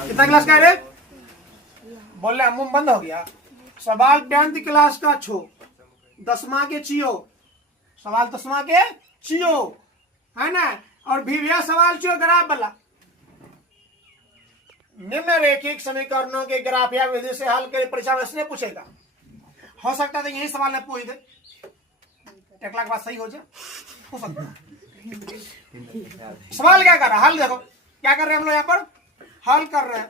कितना क्लास का है रे? बोले मुंह बंद हो गया। सवाल 10th क्लास का छो, 10वां के चियो, सवाल 10वां के चियो है ना। और भीविया सवाल चियो ग्राफ वाला। निम्नरेखिक समीकरणों के ग्राफ या विधि से हल करे परीक्षा में इसने पूछेगा। हो सकता है तो यही सवाल ने पूछ दे, 1 लाख बात सही हो जाए, हो सकता है। सवाल क्या कर रहा है? हल देखो क्या कर रहे हैं हम लोग यहाँ पर, हल कर रहे हैं।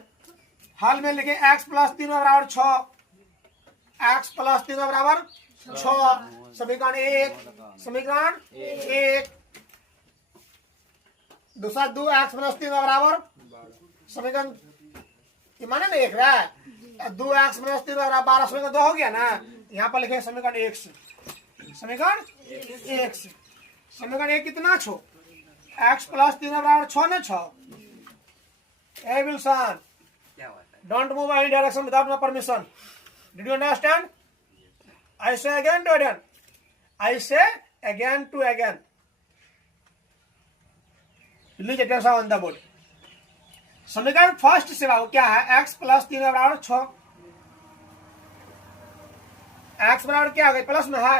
हल में लिखे x + 3 बराबर 6, x + 3 बराबर 6, समीकरण 1, समीकरण 1। दूसरा 2x + 3 बराबर समीकरण माने ना 1 रहा है, 2x + 3 बराबर 12, समीकरण 2 हो गया ना। यहाँ पर लिखे समीकरण 1 से, समीकरण 1 से। समीकरण 1 कितना छो, x + 3 बराबर 6 ना 6। ए Wilson, don't move any direction without my permission. Did you understand? I say again to again. I say again to again. Please attention on the board. समीकरण फर्स्ट से बाबू क्या है, x + 3 बराबर 6। x बराबर क्या हो गया, प्लस में है,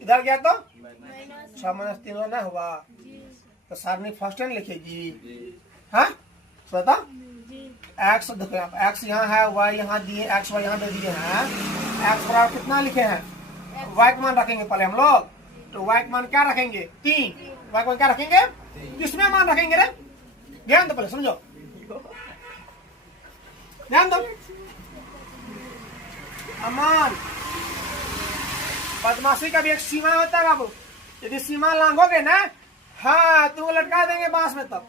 इधर गया तो 6 - 3 ना हुआ, तो सारणी फर्स्ट टाइम लिखेगी। हाँ बता, x देखो x यहाँ है, y यहाँ दिए, x y यहाँ दे दिए हैं। x बराबर कितना लिखे हैं, y का मान रखेंगे पहले हम लोग। तो y का मान क्या रखेंगे, 3। y का मान क्या रखेंगे, किसमें मान रखेंगे रे, ध्यान दो पहले, समझो ध्यान दो। अमान, बदमाशी का भी एक सीमा होता है बाबू। यदि सीमा लांघोगे ना, हाँ तुमको लटका देंगे बांस में। तब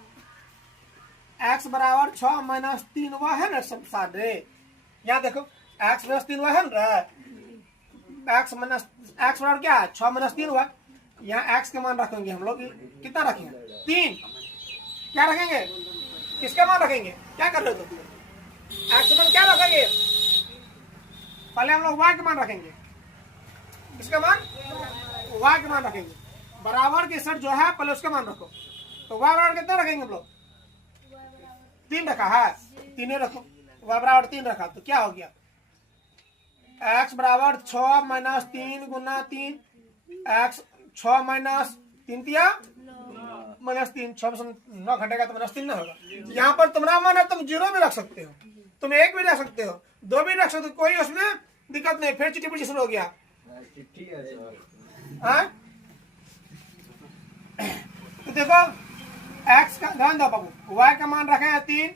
x बराबर 6 - 3 वह है ना सब सारे, यहाँ देखो x + 3 वह है ना, x बराबर क्या है, 6 - 3 हुआ। यहाँ x का मान रखेंगे हम लोग, कितना रखेंगे, 3। क्या रखेंगे, किसका मान रखेंगे, क्या कर रहे हो तुम, x का मान क्या रखेंगे, पहले हम लोग y का मान रखेंगे। किसका मान, y का मान रखेंगे। बराबर के सेट जो है पहले उसका मान रखो। तो y बराबर कितना रखेंगे हम लोग, 3 रखा है, 3 रखो। y बराबर 3 रखा तो क्या हो गया, x बराबर 6 - 3 गुना 3, x 6 - 3 तिया -3, 6 में 9 घटेगा तो -3 ना होगा। यहाँ पर तुम्हारा मान है, तुम 0 भी रख सकते हो, तुम 1 भी रख सकते हो, 2 भी रख सकते हो, कोई उसमें दिक्कत नहीं। फिर चिट्ठी पिटी शुरू हो गया। तो देखो x का ध्यान दो बाबू, y का मान रखे हैं 3,